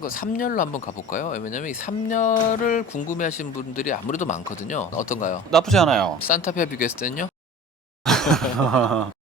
이거 3열로 한번 가볼까요? 왜냐면 이 3열을 궁금해하시는 분들이 아무래도 많거든요. 어떤가요? 나쁘지 않아요. 산타페 비교했을 때는요?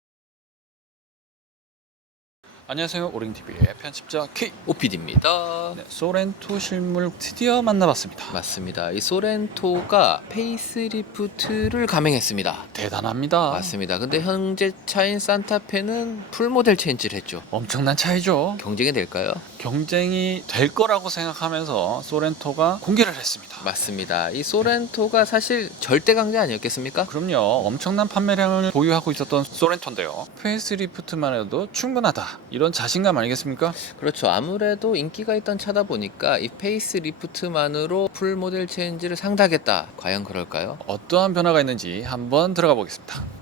안녕하세요. 오링TV의 편집자 K. OPD입니다. 네, 소렌토 실물 드디어 만나봤습니다. 맞습니다. 이 소렌토가 페이스리프트를 감행했습니다. 대단합니다. 맞습니다. 근데 현재 차인 산타페는 풀 모델 체인지를 했죠. 엄청난 차이죠. 경쟁이 될까요? 경쟁이 될 거라고 생각하면서 소렌토가 공개를 했습니다. 맞습니다. 이 소렌토가 사실 절대 강자 아니었겠습니까? 그럼요. 엄청난 판매량을 보유하고 있었던 소렌토인데요. 페이스리프트만 해도 충분하다. 이런 자신감 아니겠습니까? 그렇죠. 아무래도 인기가 있던 차다 보니까 이 페이스 리프트만으로 풀 모델 체인지를 상대하겠다. 과연 그럴까요? 어떠한 변화가 있는지 한번 들어가 보겠습니다.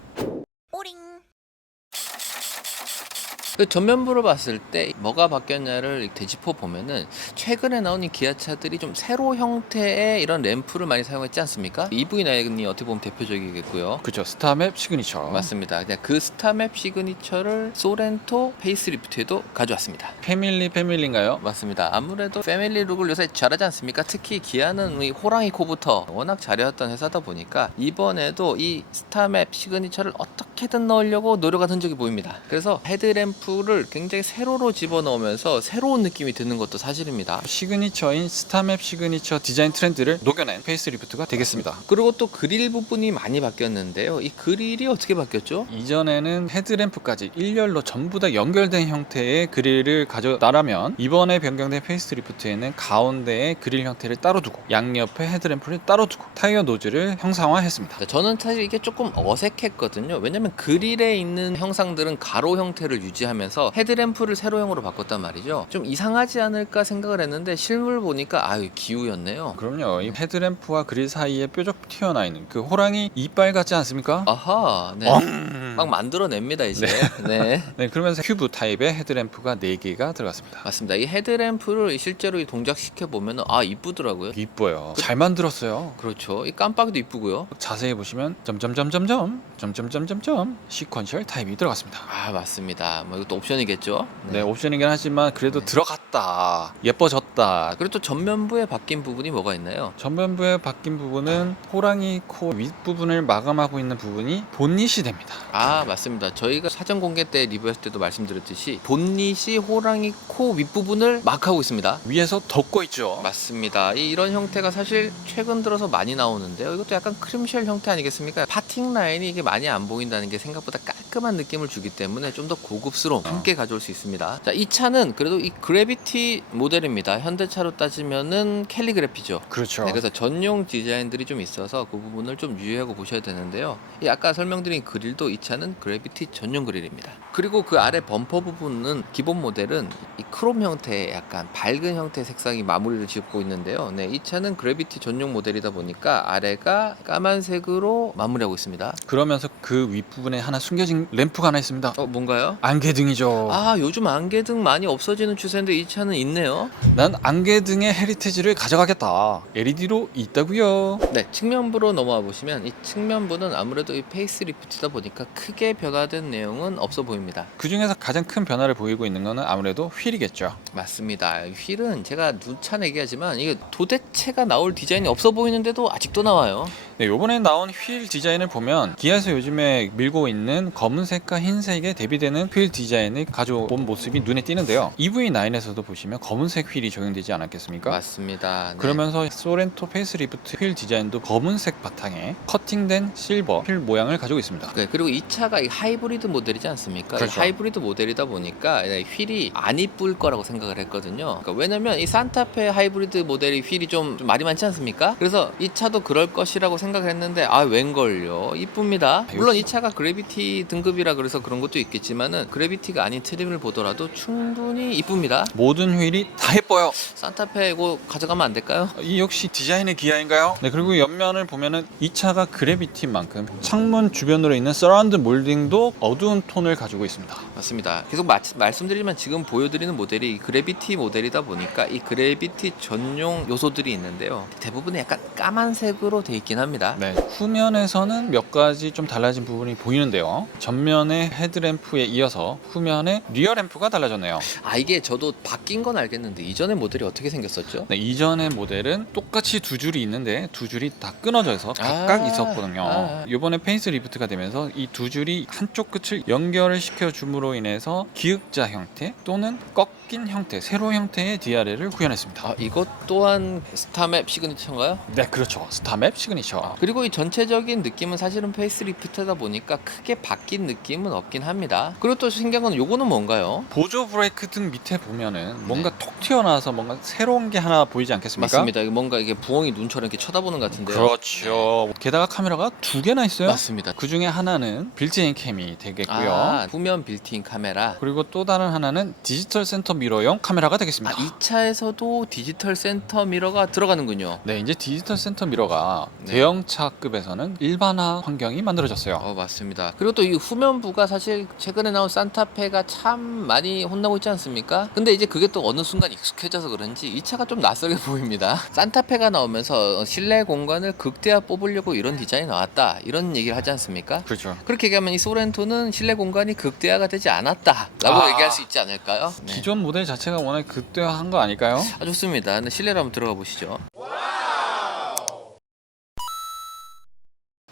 그 전면부로 봤을 때 뭐가 바뀌었냐를 되짚어 보면은 최근에 나온 이 기아차들이 좀 세로 형태의 이런 램프를 많이 사용했지 않습니까? EV9이 어떻게 보면 대표적이겠고요. 그죠. 스타맵 시그니처. 맞습니다. 그냥 그 스타맵 시그니처를 소렌토 페이스리프트에도 가져왔습니다. 패밀리 패밀리인가요? 맞습니다. 아무래도 패밀리 룩을 요새 잘하지 않습니까? 특히 기아는 이 호랑이 코부터 워낙 잘해왔던 회사다 보니까 이번에도 이 스타맵 시그니처를 어떻게든 넣으려고 노력한 흔적이 보입니다. 그래서 헤드램프 를 굉장히 세로로 집어넣으면서 새로운 느낌이 드는 것도 사실입니다. 시그니처인 스타맵 시그니처 디자인 트렌드를 녹여낸 페이스리프트가 되겠습니다. 그리고 또 그릴 부분이 많이 바뀌었는데요. 이 그릴이 어떻게 바뀌었죠? 이전에는 헤드램프까지 일렬로 전부 다 연결된 형태의 그릴을 가져다라면 이번에 변경된 페이스리프트에는 가운데에 그릴 형태를 따로 두고 양옆에 헤드램프를 따로 두고 타이어 노즐을 형상화했습니다. 자, 저는 사실 이게 조금 어색했거든요. 왜냐면 그릴에 있는 형상들은 가로 형태를 유지하면 서 헤드램프를 세로형으로 바꿨단 말이죠. 좀 이상하지 않을까 생각을 했는데 실물 보니까 아유 기우였네요. 그럼요. 이 헤드램프와 그릴 사이에 뾰족 튀어나 있는 그 호랑이 이빨 같지 않습니까? 아하, 네. 엉! 막 만들어냅니다 이제. 네. 네, 그러면서 큐브 타입의 헤드램프가 4개가 들어갔습니다. 맞습니다. 이 헤드램프를 실제로 이 동작시켜 보면 아 이쁘더라고요. 이뻐요. 잘 만들었어요. 그렇죠. 이 깜빡이도 이쁘고요. 자세히 보시면 점점점점점 점점점점점 시퀀셜 타입이 들어갔습니다. 아 맞습니다. 뭐 이것도 옵션이겠죠. 네, 옵션이긴 하지만 그래도 들어갔다. 예뻐졌다. 그리고 또 전면부에 바뀐 부분이 뭐가 있나요? 전면부에 바뀐 부분은 호랑이 코 윗부분을 마감하고 있는 부분이 본닛이 됩니다. 아 맞습니다. 저희가 사전 공개 때 리뷰했을 때도 말씀드렸듯이 본닛이 호랑이 코 윗부분을 막하고 있습니다. 위에서 덮고 있죠. 맞습니다. 이- 이런 형태가 사실 최근 들어서 많이 나오는데요. 이것도 약간 크림쉘 형태 아니겠습니까? 파팅 라인이 이게 많이 안 보인다는 게 생각보다 깔끔한 느낌을 주기 때문에 좀 더 고급스러 움 어. 함께 가져올 수 있습니다. 자, 이 차는 그래도 이 그래비티 모델입니다. 현대차로 따지면은 캘리그래피죠. 그렇죠. 네, 그래서 전용 디자인들이 좀 있어서 그 부분을 좀 유의하고 보셔야 되는데요. 이 아까 설명드린 그릴도 이 차는 그래비티 전용 그릴입니다. 그리고 그 아래 범퍼 부분은 기본 모델은 이 크롬 형태의 약간 밝은 형태의 색상이 마무리를 짓고 있는데요. 네, 이 차는 그래비티 전용 모델이다 보니까 아래가 까만색으로 마무리하고 있습니다. 그러면서 그 윗부분에 하나 숨겨진 램프가 하나 있습니다. 어, 뭔가요? 안개등 이죠. 아, 요즘 안개등 많이 없어지는 추세인데 이 차는 있네요. 난 안개등의 헤리티지를 가져가겠다. LED로 있다고요. 네, 측면부로 넘어와 보시면 이 측면부는 아무래도 이 페이스리프트다 보니까 크게 변화된 내용은 없어 보입니다. 그 중에서 가장 큰 변화를 보이고 있는 것은 아무래도 휠이겠죠. 맞습니다. 휠은 제가 누차 얘기하지만 이게 도대체가 나올 디자인이 없어 보이는데도 아직도 나와요. 네, 요번에 나온 휠 디자인을 보면 기아에서 요즘에 밀고 있는 검은색과 흰색에 대비되는 휠 디자인 을 가져온 모습이 눈에 띄는데요. EV9에서도 보시면 검은색 휠이 적용되지 않았겠습니까? 맞습니다. 네. 그러면서 소렌토 페이스리프트 휠 디자인도 검은색 바탕에 커팅된 실버 휠 모양을 가지고 있습니다. 네, 그리고 이 차가 이 하이브리드 모델이지 않습니까? 이 그렇죠. 하이브리드 모델이다 보니까 네, 휠이 안 이쁠 거라고 생각을 했거든요. 그러니까 왜냐면 이 산타페 하이브리드 모델이 휠이 좀, 좀 말이 많지 않습니까? 그래서 이 차도 그럴 것이라고 생각을 했는데 아 웬걸요? 이쁩니다. 물론 이 차가 그래비티 등급이라 그래서 그런 것도 있겠지만은 그래비티 가 아닌 트림을 보더라도 충분히 이쁩니다. 모든 휠이 다 예뻐요. 산타페 이거 가져가면 안 될까요? 이 역시 디자인의 기아인가요? 네 그리고 옆면을 보면은 이 차가 그래비티만큼 창문 주변으로 있는 서라운드 몰딩도 어두운 톤을 가지고 있습니다. 맞습니다. 계속 마- 말씀드리지만 지금 보여드리는 모델이 이 그래비티 모델이다 보니까 이 그래비티 전용 요소들이 있는데요. 대부분 약간 까만색으로 돼 있긴 합니다. 네 후면에서는 몇 가지 좀 달라진 부분이 보이는데요. 전면의 헤드램프에 이어서 후면에 리어 램프가 달라졌네요. 아 이게 저도 바뀐 건 알겠는데 이전의 모델이 어떻게 생겼었죠? 네, 이전의 모델은 똑같이 두 줄이 있는데 두 줄이 다 끊어져서 각각 아, 있었거든요. 아. 이번에 페이스 리프트가 되면서 이 두 줄이 한쪽 끝을 연결을 시켜 줌으로 인해서 기역자 형태 또는 꺾인 형태, 세로 형태의 DRL을 구현했습니다. 아 이것 또한 스타맵 시그니처인가요? 네, 그렇죠. 스타맵 시그니처. 그리고 이 전체적인 느낌은 사실은 페이스리프트다 보니까 크게 바뀐 느낌은 없긴 합니다. 그리고 또 신기한 건 요거는 뭔가요? 보조 브레이크 등 밑에 보면은 뭔가 톡 튀어나와서 뭔가 새로운 게 하나 보이지 않겠습니까? 네. 맞습니다. 이게 뭔가 이게 부엉이 눈처럼 이렇게 쳐다보는 것 같은데요. 그렇죠. 게다가 카메라가 두 개나 있어요. 맞습니다. 그 중에 하나는 빌트인 캠이 되겠고요. 아, 후면 빌트인 카메라. 그리고 또 다른 하나는 디지털 센터 미러용 카메라가 아, 되겠습니다. 이 차에서도 디지털 센터 미러가 들어가는군요. 네, 이제 디지털 센터 미러가 네. 대형차급에서는 일반화 환경이 만들어졌어요. 어 맞습니다. 그리고 또 이 후면부가 사실 최근에 나온 산타페가 참 많이 혼나고 있지 않습니까? 근데 이제 그게 또 어느 순간 익숙해져서 그런지 이 차가 좀 낯설게 보입니다. 산타페가 나오면서 실내 공간을 극대화 뽑으려고 이런 디자인이 나왔다 이런 얘기를 하지 않습니까? 그렇죠. 그렇게 얘기하면 이 소렌토는 실내 공간이 극대화가 되지 않았다라고 아. 얘기할 수 있지 않을까요? 네. 기존 모델 자체가 워낙 극대화한 거 아닐까요? 아 좋습니다. 네, 실내로 한번 들어가 보시죠.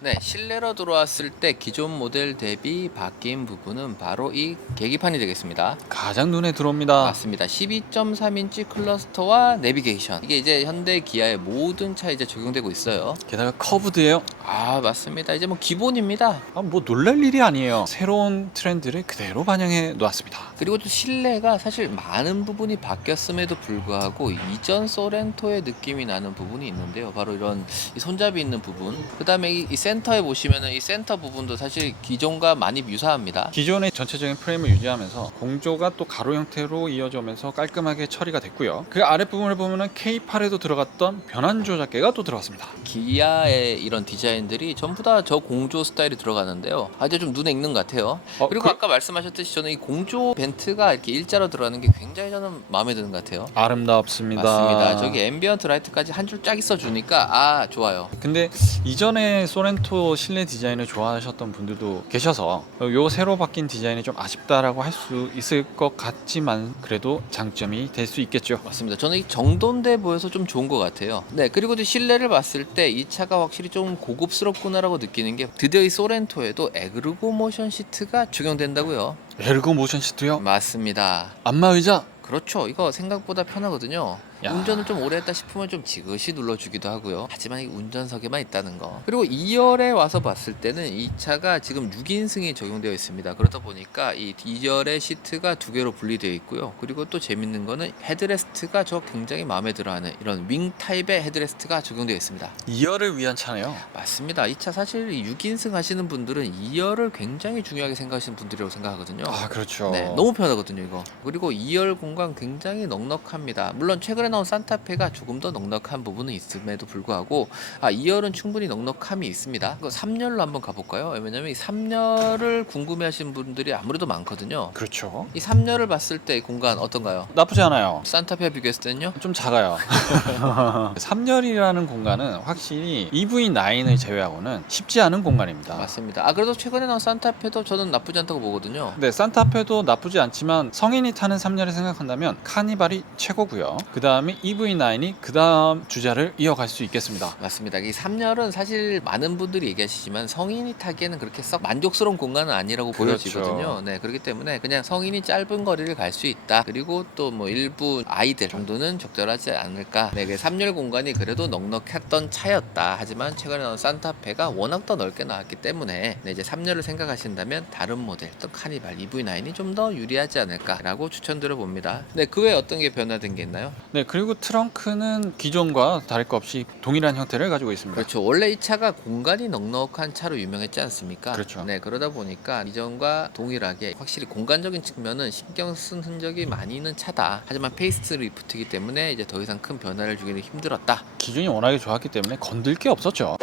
네, 실내로 들어왔을 때 기존 모델 대비 바뀐 부분은 바로 이 계기판이 되겠습니다. 가장 눈에 들어옵니다. 맞습니다. 12.3인치 클러스터와 내비게이션. 이게 이제 현대 기아의 모든 차에 이제 적용되고 있어요. 게다가 커브드예요. 아, 맞습니다. 이제 뭐 기본입니다. 아, 뭐 놀랄 일이 아니에요. 새로운 트렌드를 그대로 반영해 놓았습니다. 그리고 또 실내가 사실 많은 부분이 바뀌었음에도 불구하고 이전 소렌토의 느낌이 나는 부분이 있는데요. 바로 이런 이 손잡이 있는 부분. 그다음에 이, 이 센터에 보시면은 이 센터 부분도 사실 기존과 많이 유사합니다. 기존의 전체적인 프레임을 유지하면서 공조가 또 가로 형태로 이어져 오면서 깔끔하게 처리가 됐고요. 그 아랫부분을 보면은 K8에도 들어갔던 변환 조작계가 또 들어갔습니다. 기아의 이런 디자인들이 전부 다 저 공조 스타일이 들어가는데요. 아주 좀 눈에 익는 것 같아요. 어, 그리고 그- 아까 말씀하셨듯이 저는 이 공조 벤트가 이렇게 일자로 들어가는 게 굉장히 저는 마음에 드는 것 같아요. 아름답습니다. 맞습니다. 저기 앰비언트 라이트까지 한 줄 쫙 있어 주니까 아 좋아요. 근데 이전에 소렌 토 실내 디자인을 좋아하셨던 분들도 계셔서 요 새로 바뀐 디자인이 좀 아쉽다라고 할 수 있을 것 같지만 그래도 장점이 될 수 있겠죠. 맞습니다. 저는 이 정돈돼 보여서 좀 좋은 것 같아요. 네, 그리고 또 실내를 봤을 때 이 차가 확실히 좀 고급스럽구나라고 느끼는 게 드디어 이 소렌토에도 에그르고 모션 시트가 적용된다고요. 에르고 모션 시트요? 맞습니다. 안마 의자 그렇죠. 이거 생각보다 편하거든요. 야. 운전을 좀 오래 했다 싶으면 좀 지그시 눌러주기도 하고요. 하지만 이 운전석에만 있다는 거. 그리고 2열에 와서 봤을 때는 이 차가 지금 6인승이 적용되어 있습니다. 그러다 보니까 이 2열의 시트가 두 개로 분리되어 있고요. 그리고 또 재밌는 거는 헤드레스트가 저 굉장히 마음에 들어하는 이런 윙 타입의 헤드레스트가 적용되어 있습니다. 2열을 위한 차네요. 맞습니다. 이 차 사실 6인승 하시는 분들은 2열을 굉장히 중요하게 생각하시는 분들이라고 생각하거든요. 아 그렇죠. 네, 너무 편하거든요 이거. 그리고 2열 공간 굉장히 넉넉합니다. 물론 최근에 나온 산타페가 조금 더 넉넉한 부분은 있음에도 불구하고 아 2열은 충분히 넉넉함이 있습니다. 그 3열로 한번 가볼까요? 왜냐면 이 3열을 궁금해하시는 분들이 아무래도 많거든요. 그렇죠. 이 3열을 봤을 때이 공간 어떤가요? 나쁘지 않아요. 산타페 비교했을 때는요? 좀 작아요. 3열이라는 공간은 확실히 EV9을 제외하고는 쉽지 않은 공간입니다. 맞습니다. 아 그래도 최근에 나온 산타페도 저는 나쁘지 않다고 보거든요. 네, 산타페도 나쁘지 않지만 성인이 타는 3열을 생각한다면 카니발이 최고고요. 그 다음 에 EV9이 그 다음 주자를 이어갈 수 있겠습니다. 맞습니다. 이 3열은 사실 많은 분들이 얘기하시지만 성인이 타기에는 그렇게 썩 만족스러운 공간은 아니라고 그렇죠. 보여지거든요. 네, 그렇기 때문에 그냥 성인이 짧은 거리를 갈 수 있다. 그리고 또 뭐 일부 아이들 정도는 적절하지 않을까. 네, 그 3열 공간이 그래도 넉넉했던 차였다. 하지만 최근에 나온 산타페가 워낙 더 넓게 나왔기 때문에 네, 이제 3열을 생각하신다면 다른 모델, 또 카니발 EV9이 좀 더 유리하지 않을까라고 추천드려 봅니다. 네, 그 외에 어떤 게 변화된 게 있나요? 네, 그리고 트렁크는 기존과 다를 것 없이 동일한 형태를 가지고 있습니다. 그렇죠. 원래 이 차가 공간이 넉넉한 차로 유명했지 않습니까? 그렇죠. 네, 그러다 보니까 이전과 동일하게 확실히 공간적인 측면은 신경 쓴 흔적이 많이 있는 차다. 하지만 페이스 리프트이기 때문에 이제 더 이상 큰 변화를 주기는 힘들었다. 기준이 워낙에 좋았기 때문에 건들 게 없었죠.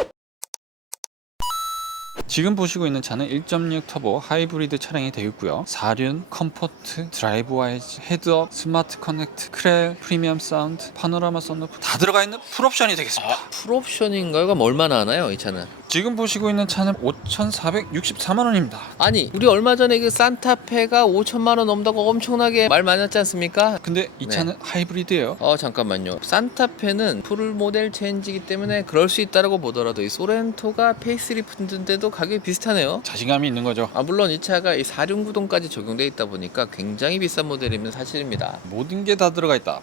지금 보시고 있는 차는 1.6 터보 하이브리드 차량이 되어 있고요. 사륜, 컴포트, 드라이브 와이즈, 헤드업, 스마트 커넥트, 크렐, 프리미엄 사운드, 파노라마 썬루프 다 들어가 있는 풀옵션이 되겠습니다. 풀옵션인가요가 뭐 얼마나 하나요, 이 차는? 지금 보시고 있는 차는 5,464만 원입니다. 아니 우리 얼마 전에 그 산타페가 5천만 원 넘다고 엄청나게 말 많았지 않습니까? 근데 이 네. 차는 하이브리드예요. 어 잠깐만요. 산타페는 풀 모델 체인지기 때문에 그럴 수 있다라고 보더라도 이 소렌토가 페이스리프트인데도 가격이 비슷하네요. 자신감이 있는 거죠. 아 물론 이 차가 이 4륜구동까지 적용돼 있다 보니까 굉장히 비싼 모델이면 사실입니다. 모든 게 다 들어가 있다.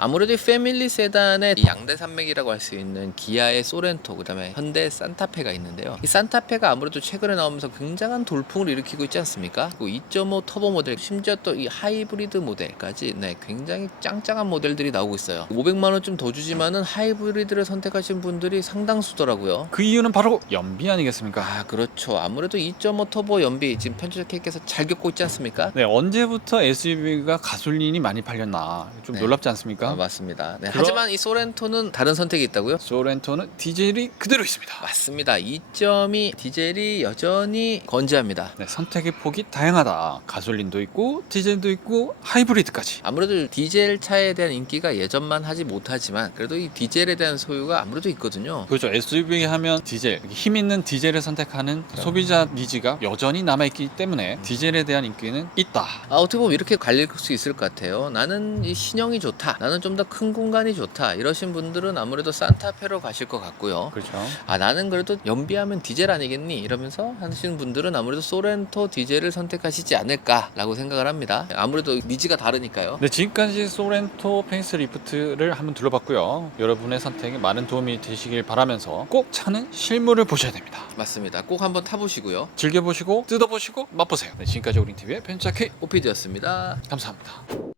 아무래도 이 패밀리 세단의 이 양대 산맥이라고 할 수 있는 기아의 소렌토 그다음에 현대 산타페가 있는데요. 이 산타페가 아무래도 최근에 나오면서 굉장한 돌풍을 일으키고 있지 않습니까? 그2.5 터보 모델 심지어 또 이 하이브리드 모델까지 네 굉장히 짱짱한 모델들이 나오고 있어요. 500만 원 좀 더 주지만은 하이브리드를 선택하신 분들이 상당수더라고요. 그 이유는 바로 연비 아니겠습니까? 아 그렇죠. 아무래도 2.5 터보 연비 지금 편집자께서 잘 겪고 있지 않습니까? 네, 언제부터 SUV가 가솔린이 많이 팔렸나 좀 네. 놀랍지 않습니까? 아, 맞습니다. 네, 그럼- 하지만 이 소렌토는 다른 선택이 있다고요? 소렌토는 디젤이 그대로 있습니다. 맞습니다. 2.2 디젤이 여전히 건재합니다. 네, 선택의 폭이 다양하다. 가솔린도 있고 디젤도 있고 하이브리드까지. 아무래도 디젤 차에 대한 인기가 예전만 하지 못하지만 그래도 이 디젤에 대한 소유가 아무래도 있거든요. 그렇죠. SUV 하면 디젤, 힘 있는 디젤을 선택하는 소비자 니즈가 여전히 남아있기 때문에 디젤에 대한 인기는 있다. 아, 어떻게 보면 이렇게 갈릴 수 있을 것 같아요. 나는 이 신형이 좋다. 나는 좀 더 큰 공간이 좋다. 이러신 분들은 아무래도 산타페로 가실 것 같고요. 그렇죠. 아 나는 그래도 연비하면 디젤 아니겠니? 이러면서 하시는 분들은 아무래도 소렌토 디젤을 선택하시지 않을까라고 생각을 합니다. 아무래도 니즈가 다르니까요. 네, 지금까지 소렌토 페이스 리프트를 한번 둘러봤고요. 여러분의 선택에 많은 도움이 되시길 바라면서 꼭 차는 실물을 보셔야 됩니다. 맞습니다. 꼭 한번 타보시고요. 즐겨보시고 뜯어보시고 맛보세요. 네, 지금까지 오링TV의 편차 K 오피디였습니다. 감사합니다.